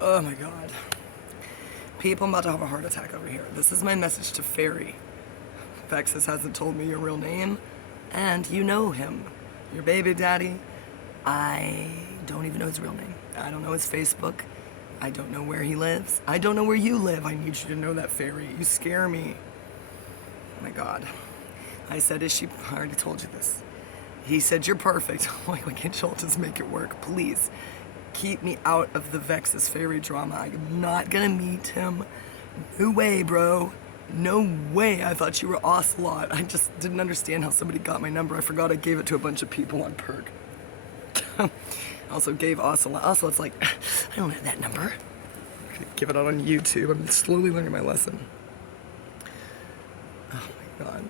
Oh my god. People, I'm about to have a heart attack over here. This is my message to Faery. Vexus hasn't told me your real name, and you know him. Your baby daddy. I don't even know his real name. I don't know his Facebook. I don't know where he lives. I don't know where you live. I need you to know that, Faery. You scare me. Oh my god. I said, is she... I already told you this. He said, you're perfect. I'm like, why can't y'all just make it work? Please. Keep me out of the Vexus Faery drama. I'm not gonna meet him. No way, bro. No way. I thought you were Ocelot. I just didn't understand how somebody got my number. I forgot I gave it to a bunch of people on perk. I also gave Ocelot. Ocelot's like, I don't have that number. I'm gonna give it out on YouTube. I'm slowly learning my lesson. Oh my god.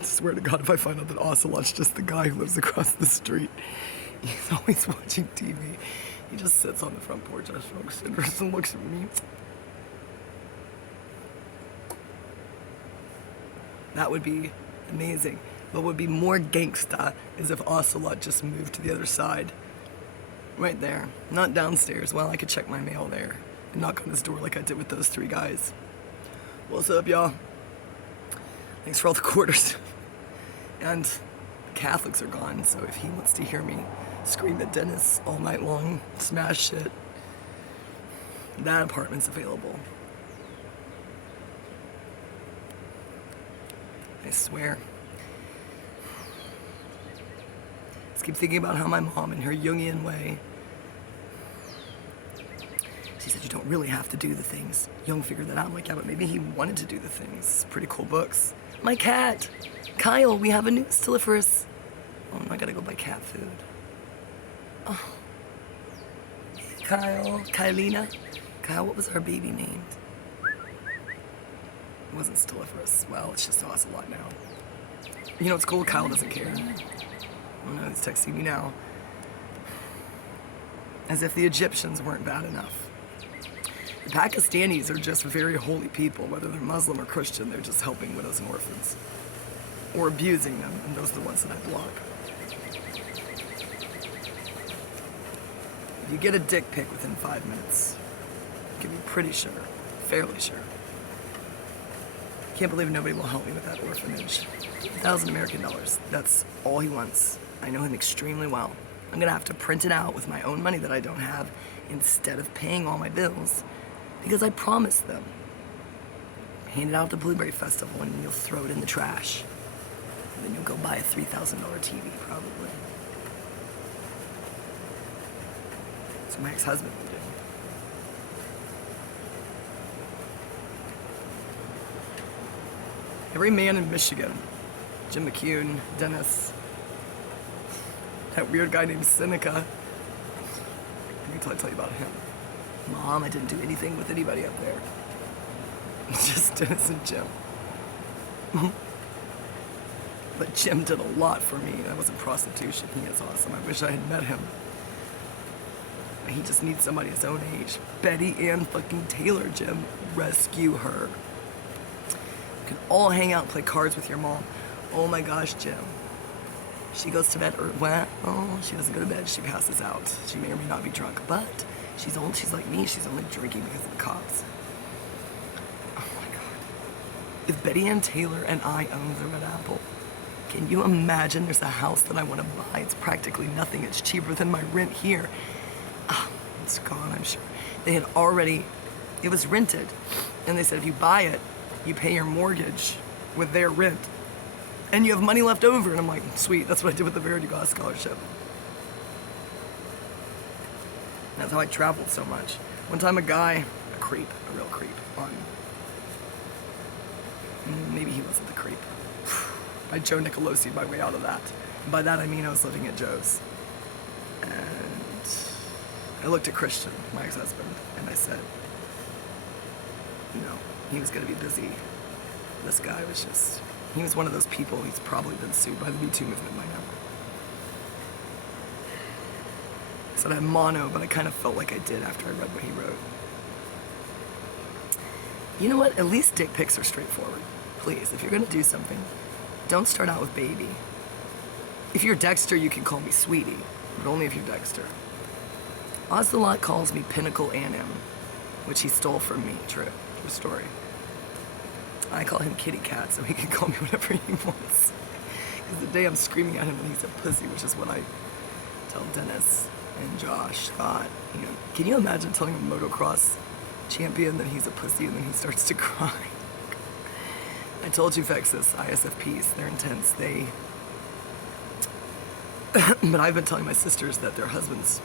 I swear to God, if I find out that Ocelot's just the guy who lives across the street, he's always watching TV. He just sits on the front porch and smokes cigarettes and looks at me. That would be amazing. What would be more gangsta is if Ocelot just moved to the other side. Right there. Not downstairs. Well, I could check my mail there and knock on his door like I did with those 3 guys. What's up, y'all? Thanks for all the quarters. And Catholics are gone, so if he wants to hear me scream at Dennis all night long, smash shit, that apartment's available. I swear. Just keep thinking about how my mom, in her Jungian way, she said you don't really have to do the things. Jung figured that out. I'm like, yeah, but maybe he wanted to do the things. Pretty cool books. My cat! Kyle, we have a new Stiliferous. Oh, I gotta go buy cat food. Oh. Kyle, Kylina. Kyle, what was our baby named? It wasn't Stiliferous. Well, it's just Ocelot now. You know, it's cool, Kyle doesn't care. Oh no, he's texting me now. As if the Egyptians weren't bad enough. The Pakistanis are just very holy people, whether they're Muslim or Christian, they're just helping widows and orphans. Or abusing them, and those are the ones that I block. If you get a dick pic within 5 minutes, you can be pretty sure, fairly sure. Can't believe nobody will help me with that orphanage. 1,000 American dollars, that's all he wants. I know him extremely well. I'm gonna have to print it out with my own money that I don't have instead of paying all my bills because I promised them. Hand it out at the Blueberry Festival and you'll throw it in the trash. And then you'll go buy a $3,000 TV, probably. That's what my ex-husband would do. Every man in Michigan, Jim McCune, Dennis, that weird guy named Seneca. Let me tell you about him. Mom, I didn't do anything with anybody up there. Just Dennis and Jim. But Jim did a lot for me. That wasn't prostitution. He is awesome. I wish I had met him. He just needs somebody his own age. Betty Ann fucking Taylor, Jim. Rescue her. You can all hang out and play cards with your mom. Oh my gosh, Jim. She goes to bed, or what? Oh, she doesn't go to bed. She passes out. She may or may not be drunk, but she's old. She's like me. She's only drinking because of the cops. Oh my God. If Betty Ann Taylor and I owned the Red Apple, can you imagine? There's a house that I want to buy. It's practically nothing. It's cheaper than my rent here. Oh, it's gone, I'm sure. They had already, it was rented. And they said, if you buy it, you pay your mortgage with their rent. And you have money left over. And I'm like, sweet, that's what I did with the Verity Goss Scholarship. That's how I traveled so much. One time a guy, a creep, a real creep, maybe he wasn't the creep. I Joe Nicolosi my way out of that. By that I mean I was living at Joe's. And I looked at Christian, my ex-husband, and I said, you know, he was gonna be busy. This guy was just, he was one of those people, he's probably been sued by the Me Too movement by now. I said I had mono, but I kind of felt like I did after I read what he wrote. You know what? At least dick pics are straightforward. Please, if you're gonna do something, don't start out with baby. If you're Dexter, you can call me sweetie, but only if you're Dexter. Ocelot calls me Pinnacle Anim, which he stole from me. True story. I call him Kitty Cat, so he can call me whatever he wants. Because the day I'm screaming at him that he's a pussy, which is what I tell Dennis and Josh, thought, can you imagine telling a motocross champion that he's a pussy and then he starts to cry? I told you, Vexus, ISFPs, they're intense. But I've been telling my sisters that their husbands,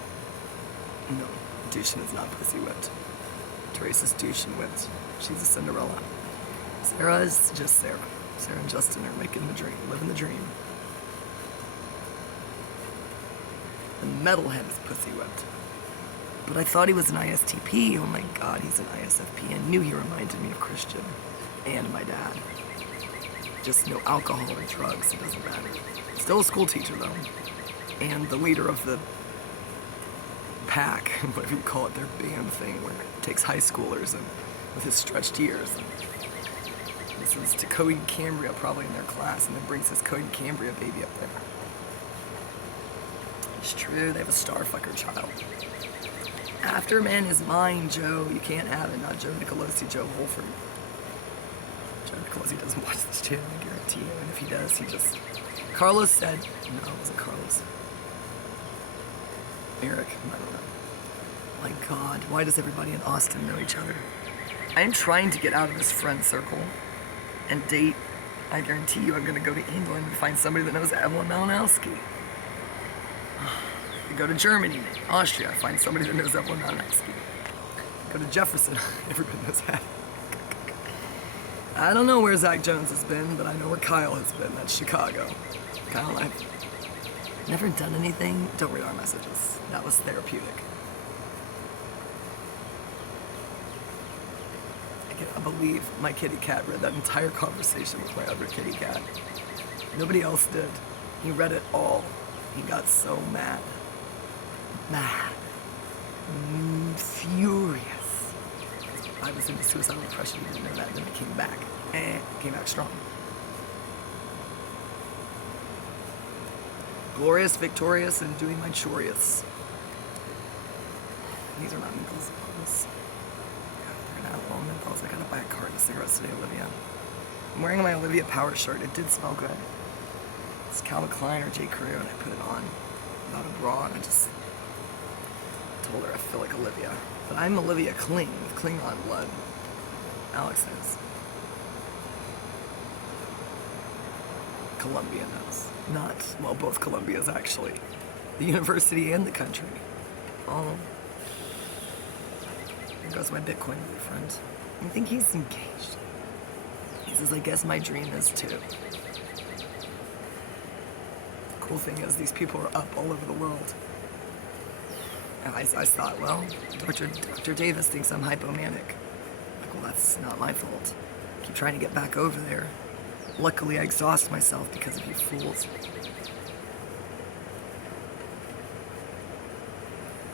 douching is not pussy whipped. Teresa's douching whipped. She's a Cinderella. Sarah is just Sarah. Sarah and Justin are making the dream, living the dream. The metalhead is pussy whipped. But I thought he was an ISTP. Oh my God, he's an ISFP. I knew he reminded me of Christian and my dad. Just no alcohol or drugs, it doesn't matter. Still a school teacher though. And the leader of the pack, whatever you call it, their band thing, where it takes high schoolers and with his stretched ears and listens to Cody and Cambria probably in their class and then brings his Cody and Cambria baby up there. It's true, they have a starfucker child. Afterman is mine, Joe. You can't have it. Not Joe Nicolosi, Joe Holford. Joe Nicolosi doesn't watch this channel, I guarantee you. And if he does, he just... Carlos said... No, it wasn't Carlos. Eric, I don't know. My God, why does everybody in Austin know each other? I am trying to get out of this friend circle and date. I guarantee you I'm going to go to England and find somebody that knows Evelyn Malinowski. Go to Germany, Austria, find somebody that knows Evelyn Malinowski. Go to Jefferson, everybody knows that. I don't know where Zach Jones has been, but I know where Kyle has been. That's Chicago. Kyle and I've never done anything. Don't read our messages. That was therapeutic. I cannot believe my kitty cat read that entire conversation with my other kitty cat. Nobody else did. He read it all. He got so mad. Mad. Furious. I was into suicidal depression, you didn't know that, then I came back. Came back strong. Glorious, victorious, and doing my chorious. These are not menthols, of course. God, they're gonna have long menthols. I gotta buy a carton of cigarettes today, Olivia. I'm wearing my Olivia Power shirt. It did smell good. It's Calvin Klein or J. Crew, and I put it on without a bra, and I just told her I feel like Olivia. But I'm Olivia Kling, with Klingon blood. Alex is. Columbia knows. Not, well, both Columbias actually. The university and the country. Oh. There goes my Bitcoin boyfriend. I think he's engaged. He says, I guess my dream is too. The cool thing is these people are up all over the world. And I thought, well, Dr. Davis thinks I'm hypomanic. Like, well, that's not my fault. I keep trying to get back over there. Luckily, I exhaust myself because of you fools.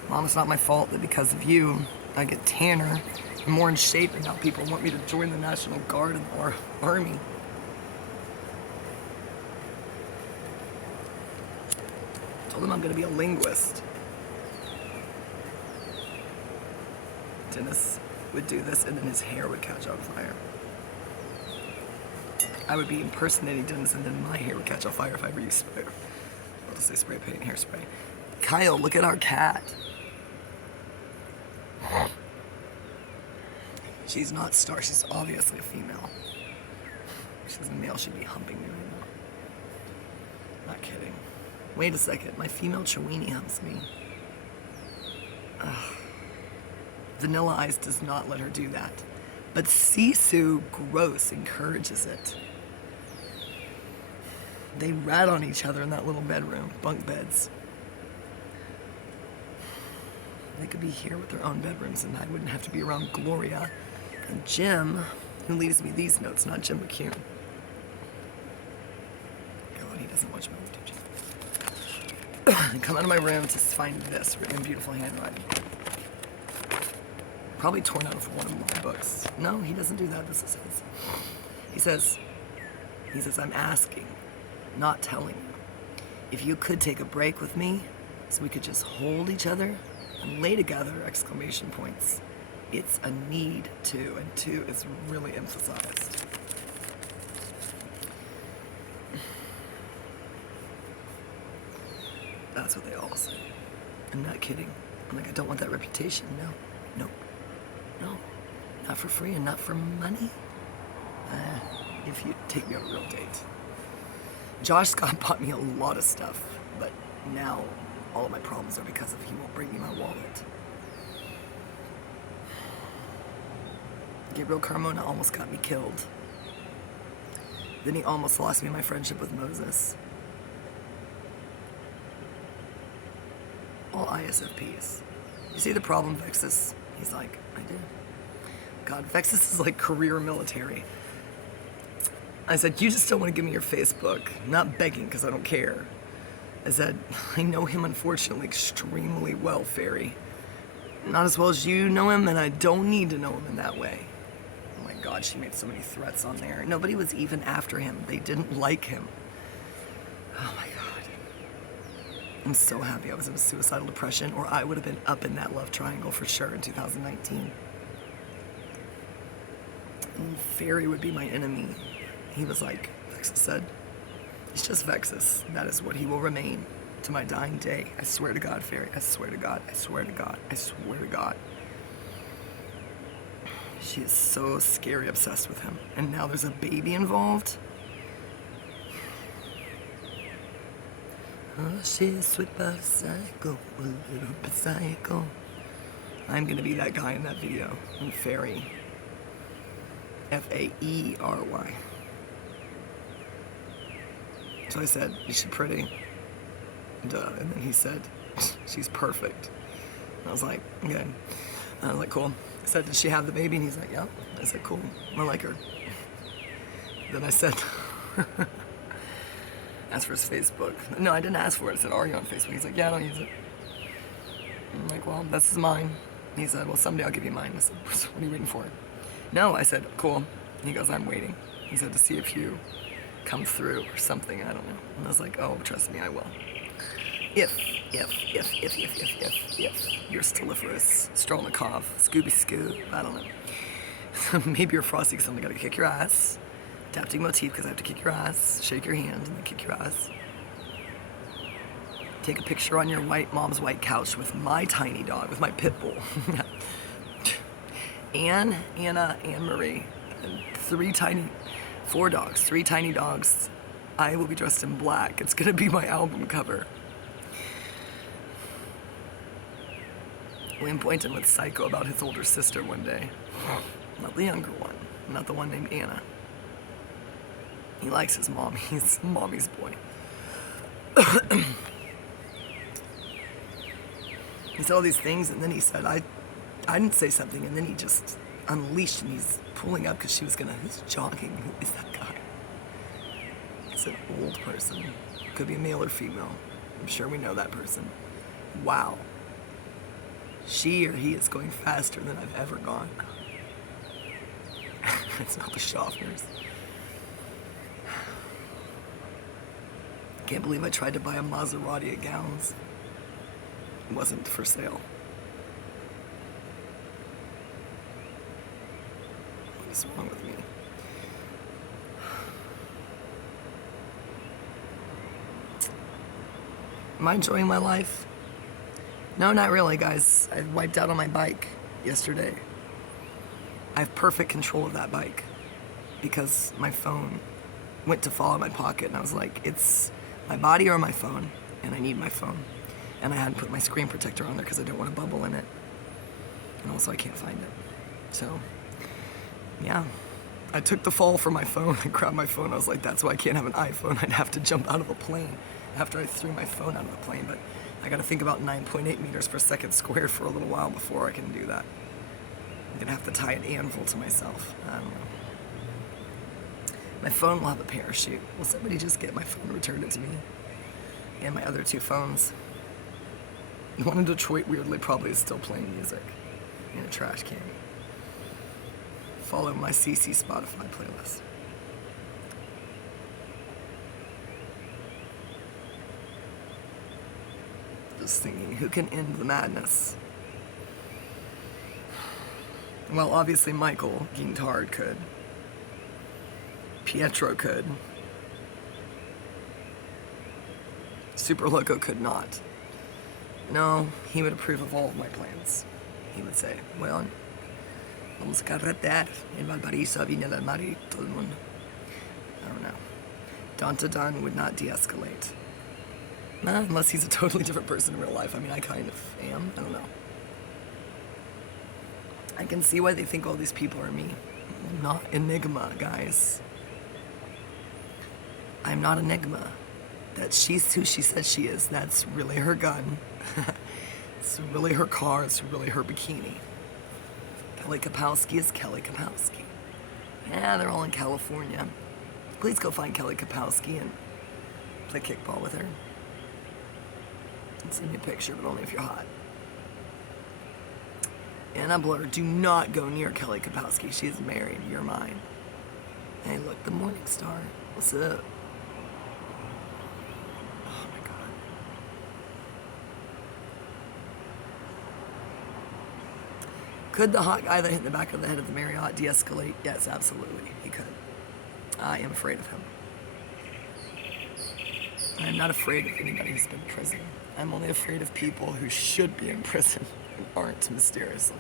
Mom, it's not my fault that because of you, I get tanner and more in shape, and now people want me to join the National Guard and our army. I told them I'm going to be a linguist. Dennis would do this, and then his hair would catch on fire. I would be impersonating Dennis, and then my hair would catch on fire if I ever used spray. I'll just say spray paint, hairspray. Kyle, look at our cat. She's not star. She's obviously a female. If she's a male, she'd be humping me right now. Not kidding. Wait a second. My female Chewini humps me. Ugh. Vanilla Ice does not let her do that. But Sisu, gross, encourages it. They rat on each other in that little bedroom, bunk beds. They could be here with their own bedrooms, and I wouldn't have to be around Gloria and Jim, who leaves me these notes, not Jim McCune. God, he doesn't watch my YouTube channel. And come out of my room to find this written in beautiful handwriting. Probably torn out of one of my books. No, he doesn't do that. This is his. He says, I'm asking, not telling you. If you could take a break with me, so we could just hold each other and lay together, exclamation points. It's a need to, and to is really emphasized. That's what they all say. I'm not kidding. I'm like, I don't want that reputation. No. Not for free and not for money. If you take me on a real date. Josh Scott bought me a lot of stuff, but now all of my problems are because of he won't bring me my wallet. Gabriel Carmona almost got me killed. Then he almost lost me my friendship with Moses. All ISFPs. You see the problem, Vexus? He's like, I do. God, Vexus is like career military. I said, you just don't want to give me your Facebook. Not begging, because I don't care. I said, I know him, unfortunately, extremely well, Faery. Not as well as you know him, and I don't need to know him in that way. Oh my God, she made so many threats on there. Nobody was even after him. They didn't like him. Oh my God. I'm so happy I was in a suicidal depression, or I would have been up in that love triangle for sure in 2019. And Faery would be my enemy. He was like, Vexus said, it's just Vexus. That is what he will remain to my dying day. I swear to God, Faery. I swear to God. I swear to God. I swear to God. She is so scary obsessed with him. And now there's a baby involved. Oh, she's sweet but psycho, a little bit psycho. I'm gonna be that guy in that video. And Faery. Faery. So I said, is she pretty? Duh. And then he said, she's perfect. And I was like, okay. And I was like, cool. I said, did she have the baby? And he's like, yeah. I said, cool. I like her. Then I said, ask for his Facebook. No, I didn't ask for it. I said, are you on Facebook? He's like, yeah, I don't use it. I'm like, well, this is mine. He said, well, someday I'll give you mine. I said, what are you waiting for? No, I said, cool. And he goes, I'm waiting. He said, to see if you come through or something, I don't know. And I was like, oh, trust me, I will. If you're Stiliferous, Strolnikov, Scooby Scoo, I don't know. Maybe you're Frosty because I'm gonna kick your ass. Adapting motif because I have to kick your ass, shake your hand, and then kick your ass. Take a picture on your mom's white couch with my tiny dog, with my pit bull. Anne, Anna, Anne-Marie, and four dogs, three tiny dogs. I will be dressed in black. It's gonna be my album cover. William Boynton was psycho about his older sister one day. Not the younger one, not the one named Anna. He likes his mom. He's mommy's boy. He said all these things, and then he said, I didn't say something, and then he just unleashed, and he's pulling up because who's jogging? Who is that guy? It's an old person. Could be a male or female. I'm sure we know that person. Wow. She or he is going faster than I've ever gone. It's not the Schaffners. Can't believe I tried to buy a Maserati at Gowns. It wasn't for sale. What is wrong with me? Am I enjoying my life? No, not really, guys. I wiped out on my bike yesterday. I have perfect control of that bike because my phone went to fall in my pocket, and I was like, it's my body or my phone, and I need my phone. And I hadn't put my screen protector on there because I don't want a bubble in it. And also I can't find it. So, yeah. I took the fall for my phone and grabbed my phone. I was like, that's why I can't have an iPhone. I'd have to jump out of a plane after I threw my phone out of the plane. But I gotta think about 9.8 meters per second squared for a little while before I can do that. I'm gonna have to tie an anvil to myself. I don't know. My phone will have a parachute. Will somebody just get my phone and return it to me? And my other two phones. The one in Detroit, weirdly, probably is still playing music in a trash can. Follow my CC Spotify playlist. Just thinking, who can end the madness? Well, obviously Michael Guintard could. Pietro could. Super Loco could not. No, he would approve of all of my plans. He would say, well, vamos a carretear en Valparaíso, Viña del Mar y todo el mundo. I don't know. Don to Don would not de-escalate. Nah, unless he's a totally different person in real life. I mean, I kind of am. I don't know. I can see why they think all these people are me. I'm not Enigma, guys. I'm not Enigma. That she's who she says she is. That's really her gun. It's really her car. It's really her bikini. Kelly Kapowski is Kelly Kapowski. Yeah, they're all in California. Please go find Kelly Kapowski and play kickball with her. And send me a picture, but only if you're hot. Anna Blur, do not go near Kelly Kapowski. She is married. You're mine. Hey, look, the Morning Star. What's up? Oh my God. Could the hot guy that hit the back of the head of the Marriott de-escalate? Yes, absolutely. He could. I am afraid of him. I am not afraid of anybody who's been in prison. I'm only afraid of people who should be in prison and aren't, mysteriously.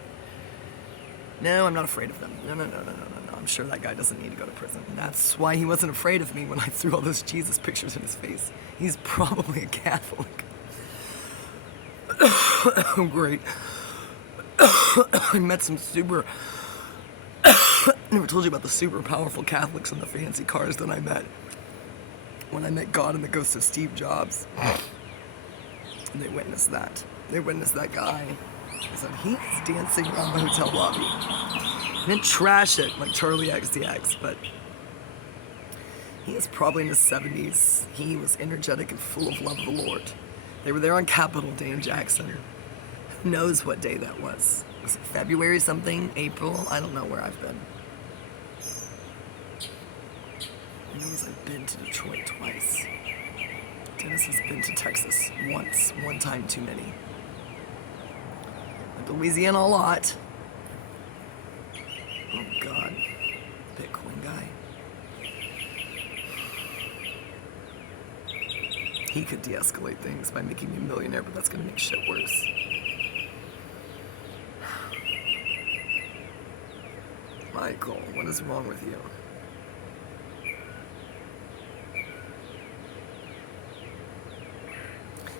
No, I'm not afraid of them. No. I'm sure that guy doesn't need to go to prison. That's why he wasn't afraid of me when I threw all those Jesus pictures in his face. He's probably a Catholic. Oh, great. I met some super... never told you about the super powerful Catholics in the fancy cars that I met when I met God and the ghost of Steve Jobs. And they witnessed that. They witnessed that guy. They said, he is dancing around the hotel lobby. I didn't trash it like Charlie XDX, but he is probably in his 70s. He was energetic and full of love of the Lord. They were there on Capitol Day in Jackson. Who knows what day that was? Was it February something? April? I don't know where I've been. I know I've been to Detroit twice. Dennis has been to Texas once. One time too many. Went to Louisiana a lot. Oh God. Bitcoin guy. He could de-escalate things by making me a millionaire, but that's gonna make shit worse. Michael, what is wrong with you?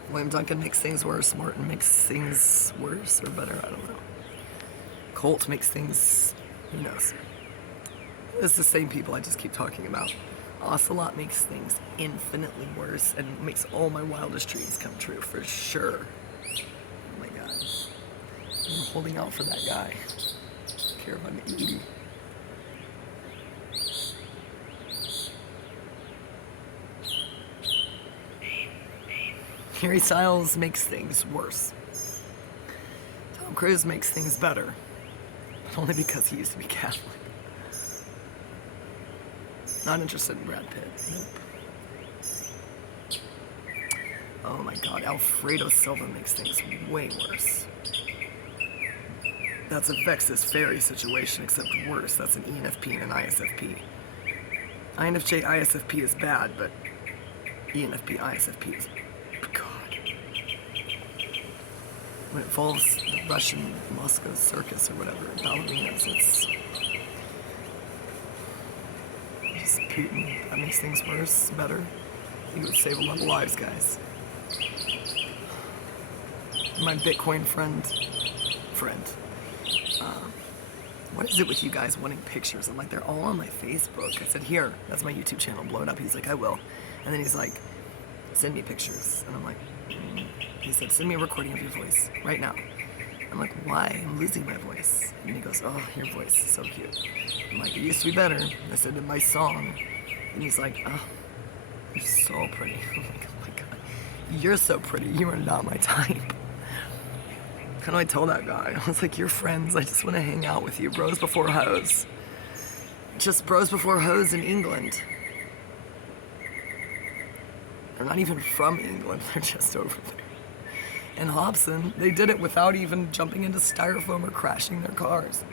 William Duncan makes things worse. Martin makes things worse or better. I don't know. Colt makes things, who knows? It's the same people I just keep talking about. Ocelot makes things infinitely worse and makes all my wildest dreams come true, for sure. Oh my God. I'm holding out for that guy. I don't care if I'm 80. Harry Styles makes things worse. Tom Cruise makes things better. But only because he used to be Catholic. Not interested in Brad Pitt. Nope. Oh my God, Alfredo Silva makes things way worse. That's a Vex's Faery situation, except worse. That's an ENFP and an ISFP. INFJ ISFP is bad, but ENFP ISFP is God. When it involves the Russian Moscow circus or whatever, ballerinas, it's just Putin. That makes things worse, better. He would save a lot of lives, guys. My Bitcoin friend. What is it with you guys wanting pictures? I'm like, they're all on my Facebook. I said, here, that's my YouTube channel, blow it up. He's like, I will. And then he's like, send me pictures. And I'm like, He said, send me a recording of your voice right now. I'm like, why? I'm losing my voice. And he goes, oh, your voice is so cute. I'm like, it used to be better. I said, in my song. And he's like, oh, you're so pretty. I'm like, oh my God, you're so pretty. You are not my type. How do I tell that guy? I was like, you're friends. I just want to hang out with you. Bros before hoes. Just bros before hoes in England. They're not even from England. They're just over there. And Hobson, they did it without even jumping into styrofoam or crashing their cars.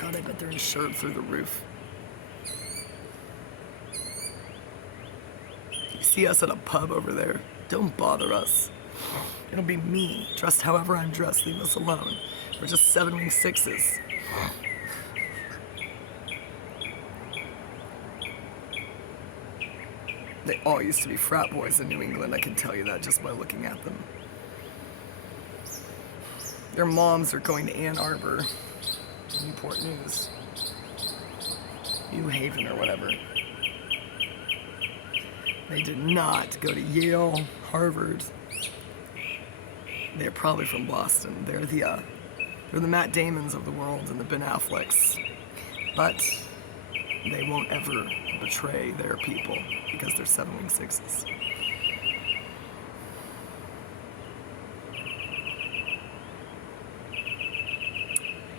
God, I bet they're insured through the roof. If you see us at a pub over there, don't bother us. It'll be me, dressed however I'm dressed, leave us alone. We're just 7-wing sixes. They all used to be frat boys in New England, I can tell you that just by looking at them. Their moms are going to Ann Arbor, Newport News, New Haven or whatever. They did not go to Yale, Harvard. They're probably from Boston. They're the Matt Damons of the world and the Ben Afflecks. But they won't ever betray their people because they're 7-wing sixes.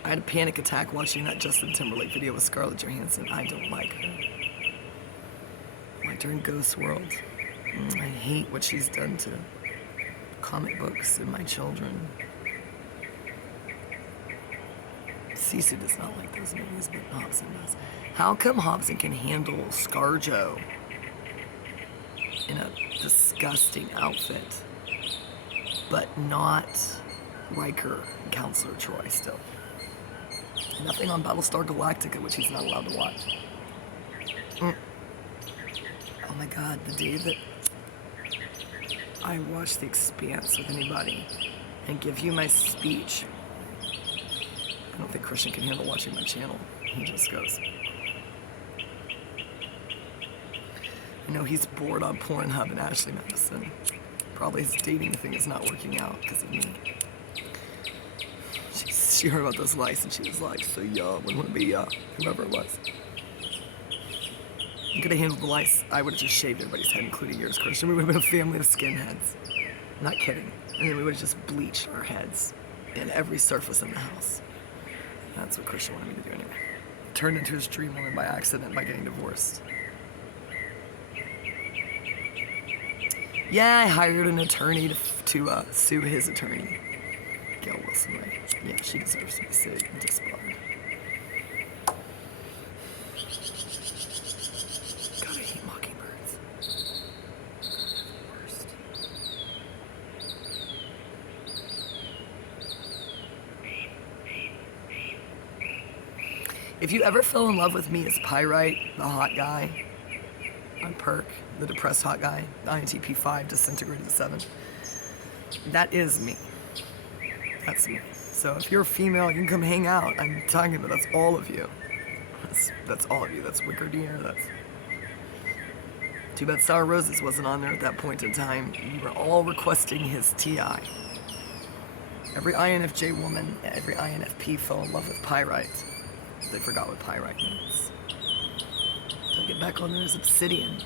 I had a panic attack watching that Justin Timberlake video with Scarlett Johansson. I don't like her. Like during Ghost World. I hate what she's done to comic books and my children. Sisu does not like those movies, but Hobson does. How come Hobson can handle ScarJo in a disgusting outfit, but not Riker and Counselor Troy still? Nothing on Battlestar Galactica, which he's not allowed to watch. Oh my God, the day that I watch The Expanse with anybody and give you my speech, I don't think Christian can handle watching my channel. He just goes. I know he's bored on Pornhub and Ashley Madison. Probably his dating thing is not working out because of me. She heard about those lice and she was like, so wouldn't want to be whoever it was. You could have handled the lice. I would have just shaved everybody's head, including yours, Christian. We would have been a family of skinheads. I'm not kidding. And then we would have just bleached our heads in every surface in the house. That's what Christian wanted me to do anyway. Turned into his dream woman by accident by getting divorced. Yeah, I hired an attorney to sue his attorney. Gail Wilson, right? Yeah, she deserves to be sued and disbarred. God, I hate mockingbirds. Worst. If you ever fell in love with me as Pyrite, the hot guy, on Perk, the depressed hot guy, the INTP 5 disintegrated to 7, that is me. That's me. So if you're a female, you can come hang out. I'm talking about that's all of you. That's all of you. That's Wickerdeer. That's too bad Sour Roses wasn't on there at that point in time. You were all requesting his TI. Every INFJ woman, every INFP fell in love with Pyrite. They forgot what Pyrite means. Don't get back on there as Obsidian.